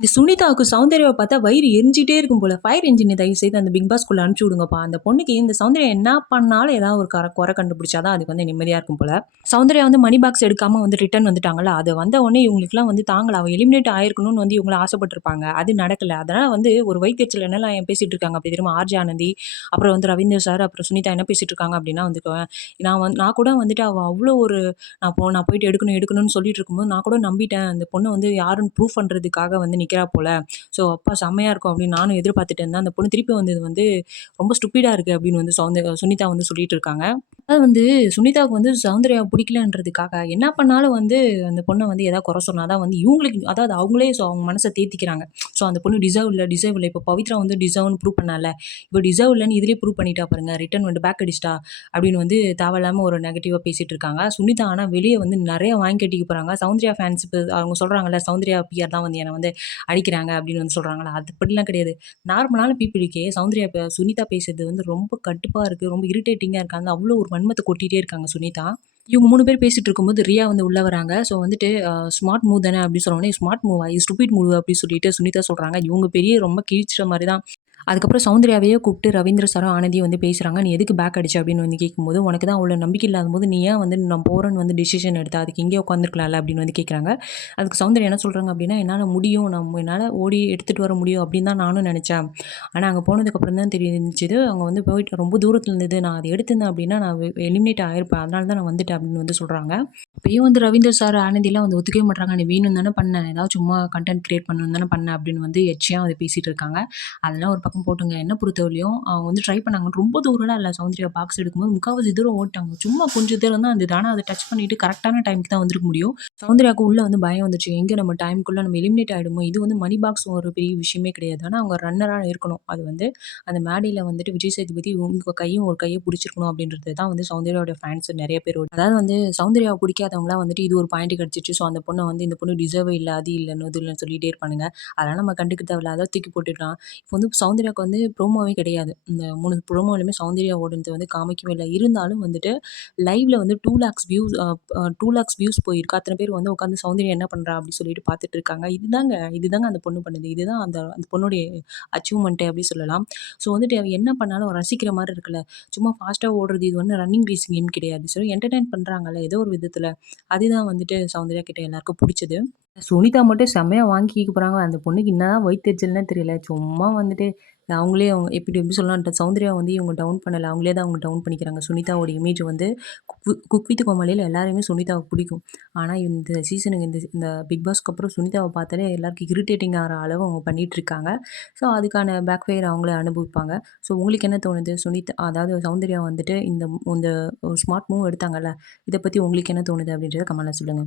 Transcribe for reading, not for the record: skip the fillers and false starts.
இந்த சுனிதாவுக்கு சௌந்தர்யாவ பார்த்தா வயிறு எரிஞ்சிட்டே இருக்கும் போல. ஃபயர் என்ஜின தயவு செய்து அந்த பிக் பாஸ்க்குள்ள அனுப்பிச்சு விடுங்கப்பா. அந்த பொண்ணுக்கு இந்த சௌந்தர்யா என்ன பண்ணாலும் ஏதாவது ஒரு குறை கண்டுபிடிச்சா தான் அதுக்கு வந்து நிம்மதியா இருக்கும் போல. சௌந்தர்யா வந்து மணி பாக்ஸ் எடுக்காம வந்து ரிட்டர்ன் வந்துட்டாங்கல்ல. அது வந்த உடனே இவங்களுக்குலாம் வந்து தாங்கல. அவ எலிமினேட் ஆயிருக்கணும்னு வந்து இவங்களும் ஆசைப்பட்டுருப்பாங்க. அது நடக்கல. அதனால வந்து ஒரு வயித்தெரிச்சல் என்னலாம் ஏன் பேசிட்டு இருக்காங்க அப்படி தெரியுமா? ஆர்ஜே ஆனந்தி, அப்புறம் வந்து ரவீந்தர் சார், அப்புறம் சுனிதா என்ன பேசிட்டு இருக்காங்க அப்படின்னா வந்துக்கோவேன், நான் கூட வந்துட்டு அவ அவ்ளோ ஒரு நான் போயிட்டு எடுக்கணும்னு சொல்லிட்டு இருக்கும்போது, நான் கூட நம்பிட்டேன். அந்த பொண்ணு வந்து யாருன்னு ப்ரூஃப் பண்றதுக்காக வந்து நிக்கிறா போல. ஸோ அப்பா செம்மையா இருக்கும் அப்படின்னு நானும் எதிர்பார்த்துட்டு இருந்தேன். அந்த பொண்ணு திருப்பி வந்தது வந்து ரொம்ப ஸ்டூப்பிடா இருக்கு அப்படின்னு வந்து சுனிதா வந்து சொல்லிட்டு இருக்காங்க. அதாவது வந்து சுனிதாவுக்கு வந்து சௌந்தர்யாவ பிடிக்கலன்றதுக்காக என்ன பண்ணாலும் வந்து அந்த பொண்ண வந்து ஏதாவது குறை சொன்னா தான் வந்து இவங்களுக்கு அதாவது அவங்களே அவங்க மனச தேத்திக்கிறாங்க. ஸோ அந்த பொண்ணு டிசர்வ் இல்ல. இப்போ பவித்ரா வந்து டிசர்வ்ன்னு ப்ரூவ் பண்ணால. இப்போ டிசர்வ் இல்லன்னு இதுலயே ப்ரூவ் பண்ணிட்டா பாருங்க. ரிட்டர்ன் வந்து பேக் அடிச்சிட்டா அப்படின்னு வந்து தேவையில்லாம ஒரு நெகட்டிவா பேசிட்டு இருக்காங்க. சுனிதா ஆனா வெளிய வந்து நெறைய வாங்கி கட்டிக்க போறாங்க. சௌந்தர்யா ஃபேன்ஸ் அவங்க சொல்றாங்கல்ல, சௌந்தர்யா பிஆர் தான் வந்து என்ன வந்து அடிக்கிறாங்க அப்படின்னு வந்து சொல்றாங்கல்ல. அது அப்படிலாம் கிடையாது. நார்மலான பீப்பிளுக்கே சௌந்தர்யா சுனிதா பேசுறது வந்து ரொம்ப கடுப்பா இருக்கு. ரொம்ப இரிட்டேட்டிங்கா இருக்காங்க. அவ்ளோ ஒரு வன்மத்த கொட்டிட்டே இருக்காங்க சுனிதா. இவங்க 3 பேர் பேசிட்டு இருக்கும்போது ரியா வந்து உள்ள வராங்க. ஸோ வந்துட்டு ஸ்மார்ட் மூவ் தானே அப்படின்னு சொன்னோனே, ஸ்மார்ட் மூவா? இது ஸ்டூபிட் மூவ் அப்படின்னு சொல்லிட்டு சுனிதா சொல்றாங்க. இவங்க பெரிய ரொம்ப கிழிச்சிட்ட மாரி தான். அதுக்கப்புறம் சௌந்தர்யாவையே கூப்பிட்டு ரவீந்திர சாரும், ஆனந்தியும் வந்து பேசுறாங்க. "நீ எதுக்கு பேக் அடிச்ச?" அப்படின்னு வந்து கேட்கும்போது, "உனக்கு தான் அவ்வளோ நம்பிக்கை இல்லாதபோது, நீ ஏன் வந்து நான் போறேன்னு வந்து டிசிஷன் எடுத்த? அதுக்கு இங்கேயே உட்காந்துருக்கலாம்ல." அப்படின்னு வந்து கேட்குறாங்க. அதுக்கு சௌந்தர்யா என்ன சொல்றாங்க அப்படின்னா, "என்னால முடியும். என்னால ஓடி எடுத்துட்டு வர முடியும் அப்படின்னு தான் நானும் நெனச்சேன். ஆனா அங்க போனதுக்கப்புறம் தான் தெரிஞ்சுது, அங்க வந்து போயிட்டு ரொம்ப தூரத்துல இருந்தது. நான் அத எடுத்திருந்தேன் அப்படின்னா, நான் எலிமினேட் ஆயிருப்பேன். அதனால தான் நான் வந்துட்டேன்." அப்படின்னு வந்து சொல்றாங்க. அப்பயும் வந்து ரவீந்தர் சார், ஆனந்திலாம் வந்து ஒத்துக்கவே மாட்றாங்க. "நீ வேணும்னு தானே பண்ண. ஏதாவது சும்மா கன்டென்ட் கிரியேட் பண்ணணும்னு தானே பண்ண." அப்படின்னு வந்து எச்சையா வந்து பேசிட்டு இருக்காங்க. அதெல்லாம் ஒரு பக்கம் போட்டுங்க. என்ன பொறுத்தவரையும் அவங்க வந்து ட்ரை பண்ணாங்க. ரொம்ப தூரம்லாம் இல்ல. சௌந்தர்யா பாக்ஸ் எடுக்கும்போது முக்காவாசி தூரம் ஓட்டாங்க. சும்மா கொஞ்சம் தூரம் தான் இருந்தது. ஆனா அத டச் பண்ணிட்டு கரெக்ட்டான டைம்க்கு தான் வந்திருக்க முடியும். சௌந்தர்யாவுக்கு உள்ள வந்து பயம் வந்துருச்சு. எங்க நம்ம டைம்க்குள்ள நம்ம எலிமினேட் ஆயிடுமோ! இது வந்து மணி பாக்ஸ் ஒரு பெரிய விஷயமே கிடையாது. ஆனா அவங்க ரன்னரா இருக்கணும். அது வந்து அந்த மேடையில வந்துட்டு விஜய் சேதுபதி உங்க கையும் ஒரு கைய புடிச்சிருக்கணும் அப்படின்றது தான் வந்து சௌந்தர்யாவோட ஃபேன்ஸ் நெறைய பேரோட. அதாவது வந்து சௌந்தர்யாவ புடிக்காதவங்கலாம் வந்துட்டு இது ஒரு பாயிண்ட் கிடைச்சிச்சு. ஸோ அந்த பொண்ண வந்து இந்த பொண்ணு டிசர்வே இல்ல. அது இல்லன்னு, இது இல்லன்னு சொல்லிட்டே இருப்பானுங்க. அதெல்லாம் நம்ம கண்டுக்க தேவையில்ல. அத தூக்கி போட்டுடலாம். இப்போ வந்து சௌந்தர்யாவுக்கு வந்து ப்ரோமோவே கிடையாது. இந்த 3 ப்ரோமோலயுமே சௌந்தர்யா ஓடுனது வந்து காமிக்கவே இல்ல. இருந்தாலும் வந்துட்டு லைவ்ல வந்து 2,00,000 வியூஸ் 2,00,000 வியூஸ் போயிருக்கு. அத்தன பேர் வந்து உட்காந்து சௌந்தர்யா என்ன பண்றா? அப்டி சொல்லிட்டு பார்த்துட்டு இருக்காங்க. இதுதாங்க அந்த பொண்ணு பண்ணுது. இதுதான் அந்த அந்த பொண்ணுடைய அச்சீவ்மெண்ட்டே அப்டி சொல்லலாம். ஸோ வந்துட்டு அவ என்ன பண்ணாலும் ரசிக்கிற மாரி இருக்குல்ல. சும்மா ஃபாஸ்ட்டா ஓடுறது இது வந்து ரன்னிங் ரேஸ் கேம் கிடையாது. சோ என்டர்டெயின் பண்றாங்கல்ல ஏதோ ஒரு விதத்துல. அதுதான் வந்துட்டு சௌந்தர்யா கிட்ட எல்லாருக்கும் புடிச்சது. சுனிதா மட்டும் செம்மையா வாங்கிக்க போறாங்க. அந்த பொண்ணுக்கு என்னதான் வயித்தெரிச்சல்னே தெரியல. சும்மா வந்துட்டு அவங்க எப்படி எப்படி சொல்லலான்ட்டு சௌந்தர்யா வந்து இவங்க டவுன் பண்ணல. அவங்களே தான் அவங்க டவுன் பண்ணிக்கிறாங்க. சுனிதாவோட இமேஜ் வந்து குக் வித் கோமாளில எல்லாருமே சுனிதாவ பிடிக்கும். ஆனா இந்த சீசனுக்கு இந்த இந்த பிக் பாஸ்க்கு அப்புறம் சுனிதாவ பார்த்தாலே எல்லாருக்கும் இரிட்டேட்டிங் ஆகுற அளவு அவங்க பண்ணிட்டுருக்காங்க. ஸோ அதுக்கான பேக் ஃபயர் அவங்களே அனுபவிப்பாங்க. ஸோ உங்களுக்கு என்ன தோணுது? சுனிதா அதாவது சௌந்தர்யா வந்துட்டு இந்த இந்த ஸ்மார்ட் மூவ் எடுத்தாங்கல்ல, இத பத்தி உங்களுக்கு என்ன தோணுது? அப்படின்றத கமெண்ட்ல சொல்லுங்க.